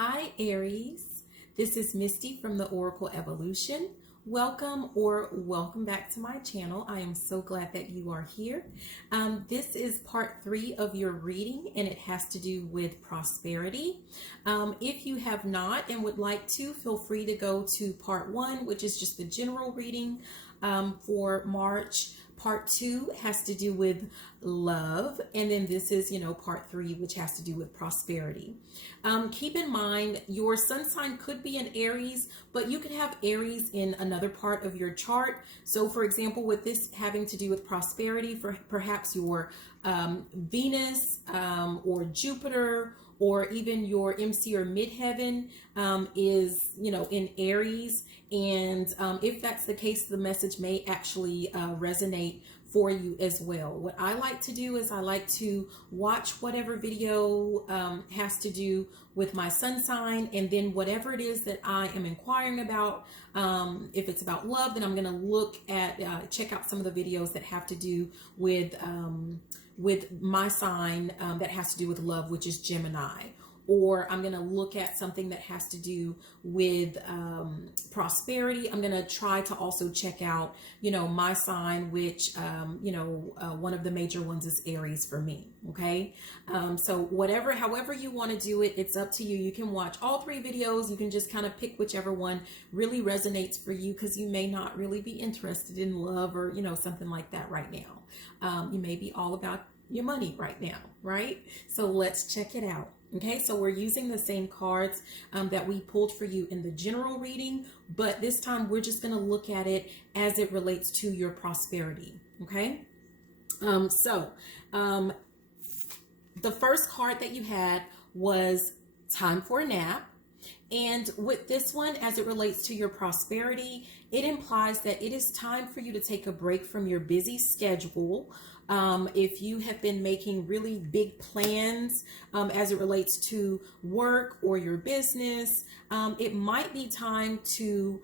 Hi Aries, this is Misty from the Oracle Evolution. Welcome back to my channel. I am so glad that you are here. This is part 3 of your reading and it has to do with prosperity. If you have not and would like to, feel free to go to part 1, which is just the general reading for March. Part 2 has to do with love, and then this is, part 3, which has to do with prosperity. Keep in mind, your sun sign could be an Aries, but you could have Aries in another part of your chart. So, for example, with this having to do with prosperity, for perhaps your Venus or Jupiter, or even your MC or midheaven is, in Aries. And if that's the case, the message may actually resonate for you as well. What I like to do is I like to watch whatever video has to do with my sun sign, and then whatever it is that I am inquiring about, if it's about love, then I'm going to look at, check out some of the videos that have to do with my sign that has to do with love, which is Gemini. Or I'm going to look at something that has to do with prosperity. I'm going to try to also check out, my sign, which, one of the major ones is Aries for me. Okay. So however you want to do it, it's up to you. You can watch all 3 videos. You can just kind of pick whichever one really resonates for you, because you may not really be interested in love or, something like that right now. You may be all about your money right now, right? So let's check it out. Okay, so we're using the same cards that we pulled for you in the general reading, but this time we're just going to look at it as it relates to your prosperity. Okay, the first card that you had was time for a nap. And with this one, as it relates to your prosperity, it implies that it is time for you to take a break from your busy schedule. If you have been making really big plans as it relates to work or your business, it might be time to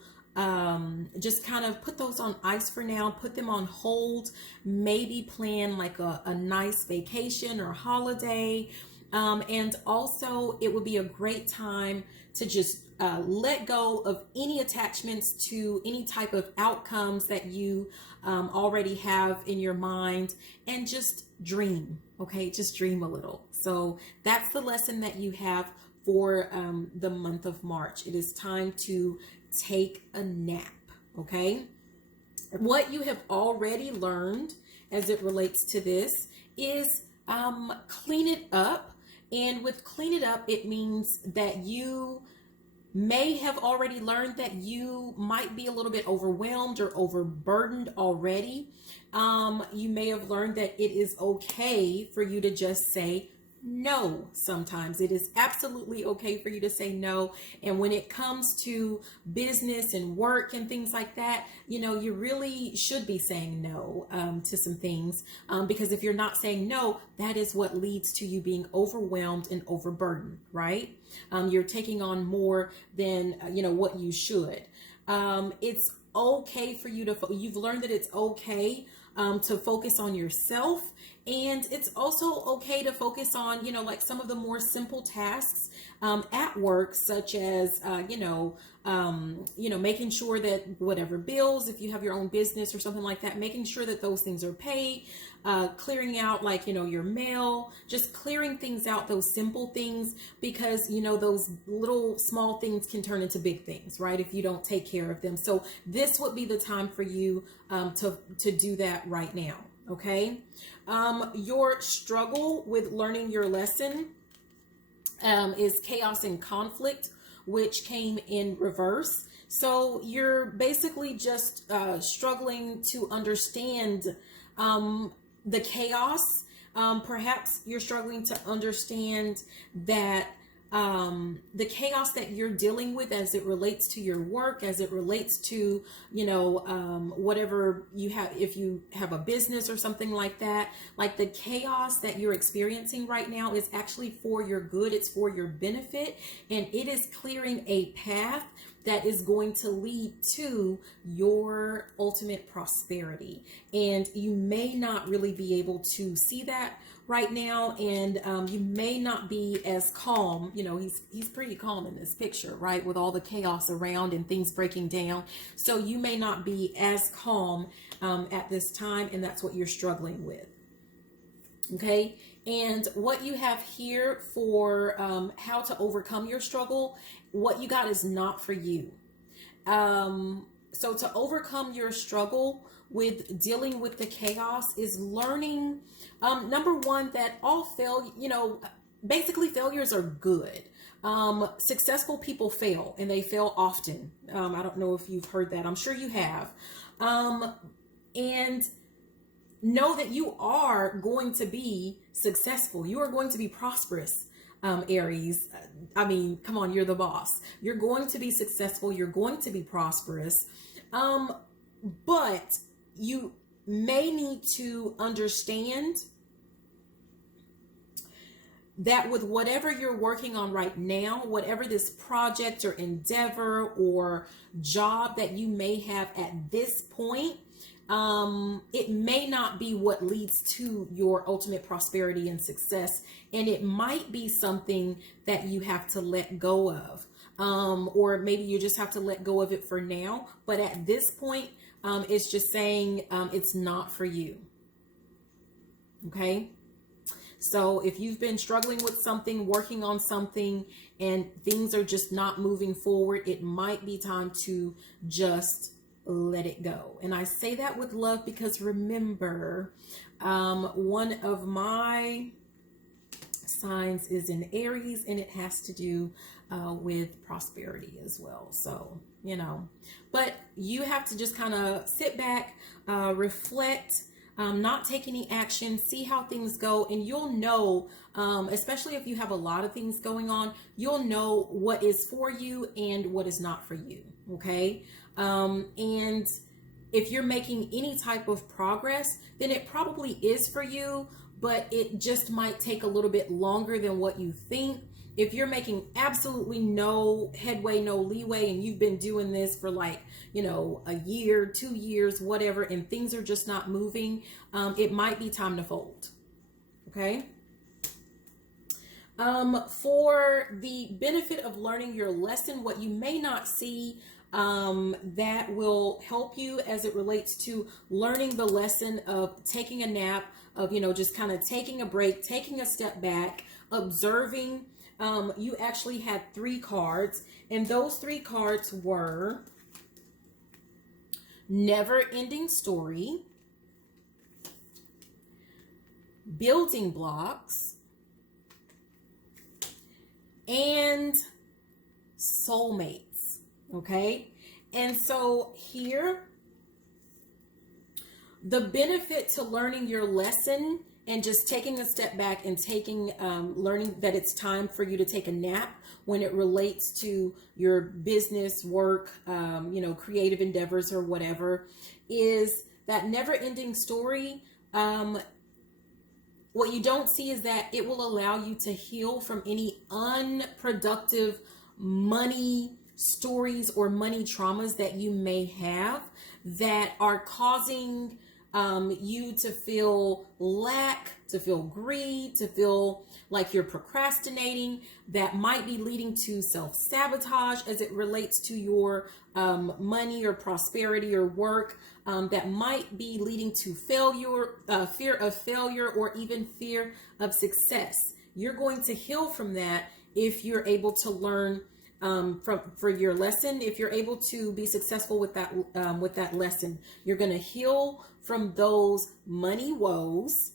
just kind of put those on ice for now, put them on hold, maybe plan like a nice vacation or holiday. And also it would be a great time to just let go of any attachments to any type of outcomes that you already have in your mind, and just dream. Okay, just dream a little. So that's the lesson that you have for the month of March. It is time to take a nap. Okay, what you have already learned as it relates to this is clean it up. And with clean it up, it means that you may have already learned that you might be a little bit overwhelmed or overburdened already. You may have learned that it is okay for you to just say no. Sometimes it is absolutely okay for you to say no. And when it comes to business and work and things like that, you really should be saying no to some things, because if you're not saying no, that is what leads to you being overwhelmed and overburdened, right? You're taking on more than what you should. It's okay for you to you've learned that it's okay to focus on yourself, and it's also okay to focus on like some of the more simple tasks at work, such as making sure that whatever bills, if you have your own business or something like that, making sure that those things are paid, clearing out your mail, just clearing things out, those simple things, because those little small things can turn into big things, right, if you don't take care of them. So this would be the time for you to do that right now. Okay, your struggle with learning your lesson is chaos and conflict, which came in reverse. So you're basically just struggling to understand the chaos. Perhaps you're struggling to understand that the chaos that you're dealing with as it relates to your work, as it relates to, whatever you have, if you have a business or something like that, like the chaos that you're experiencing right now is actually for your good. It's for your benefit, and it is clearing a path that is going to lead to your ultimate prosperity. And you may not really be able to see that right now, and you may not be as calm. You know, he's pretty calm in this picture, right, with all the chaos around and things breaking down. So you may not be as calm at this time, and that's what you're struggling with. Okay, and what you have here for how to overcome your struggle, what you got is not for you. So to overcome your struggle with dealing with the chaos is learning, number one, that all basically failures are good. Successful people fail, and they fail often. I don't know if you've heard that. I'm sure you have. And know that you are going to be successful. You are going to be prosperous, Aries. I mean, come on, you're the boss. You're going to be successful. You're going to be prosperous. But you may need to understand that with whatever you're working on right now, whatever this project or endeavor or job that you may have at this point, it may not be what leads to your ultimate prosperity and success. And it might be something that you have to let go of. Or maybe you just have to let go of it for now. But at this point, it's just saying it's not for you. Okay? So if you've been struggling with something, working on something, and things are just not moving forward, it might be time to just let it go. And I say that with love because remember, one of my signs is in Aries, and it has to do with prosperity as well. So, you know, but you have to just kind of sit back, reflect, not take any action, see how things go, and you'll know, especially if you have a lot of things going on, you'll know what is for you and what is not for you. Okay. And if you're making any type of progress, then it probably is for you, but it just might take a little bit longer than what you think. If you're making absolutely no headway, no leeway, and you've been doing this for like, you know, a year, 2 years, whatever, and things are just not moving, it might be time to fold. Okay. For the benefit of learning your lesson, what you may not see that will help you as it relates to learning the lesson of taking a nap, of, you know, just kind of taking a break, taking a step back, observing. You actually had 3 cards, and those 3 cards were Never Ending Story, Building Blocks, and Soulmates. Okay, and so here, the benefit to learning your lesson and just taking a step back and taking, learning that it's time for you to take a nap when it relates to your business, work, you know, creative endeavors or whatever, is that never-ending story. What you don't see is that it will allow you to heal from any unproductive money stories or money traumas that you may have that are causing you to feel lack, to feel greed, to feel like you're procrastinating, that might be leading to self-sabotage as it relates to your money or prosperity or work, that might be leading to failure, fear of failure, or even fear of success. You're going to heal from that if you're able to learn for your lesson. If you're able to be successful with that lesson, you're going to heal from those money woes.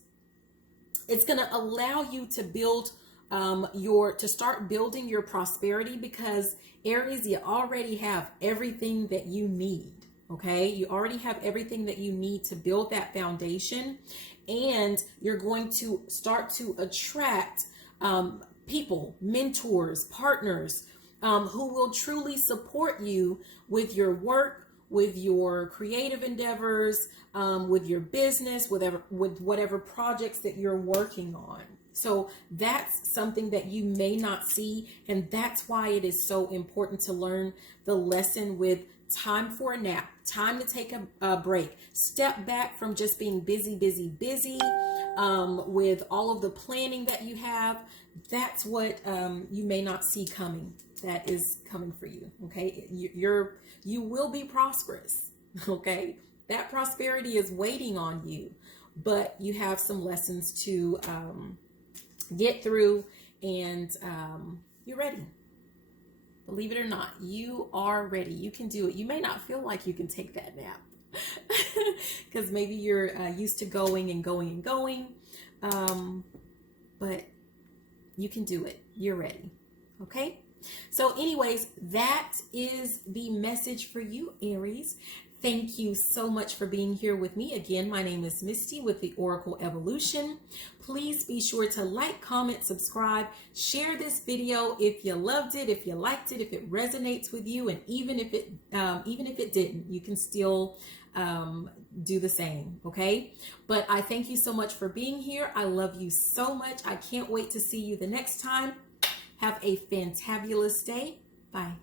It's going to allow you to build to start building your prosperity, because Aries, you already have everything that you need. Okay, you already have everything that you need to build that foundation, and you're going to start to attract people, mentors, partners, who will truly support you with your work, with your creative endeavors, with your business, with whatever projects that you're working on. So that's something that you may not see, and that's why it is so important to learn the lesson with time for a nap, time to take a break. Step back from just being busy with all of the planning that you have. That's what you may not see coming. That is coming for you. Okay, you will be prosperous. Okay, that prosperity is waiting on you, but you have some lessons to get through, and you're ready. Believe it or not, you are ready. You can do it. You may not feel like you can take that nap because maybe you're used to going, but you can do it. You're ready. Okay? So anyways, that is the message for you, Aries. Thank you so much for being here with me. Again, my name is Misty with the Oracle Evolution. Please be sure to like, comment, subscribe, share this video if you loved it, if you liked it, if it resonates with you, and even if it didn't, you can still do the same, okay? But I thank you so much for being here. I love you so much. I can't wait to see you the next time. Have a fantabulous day. Bye.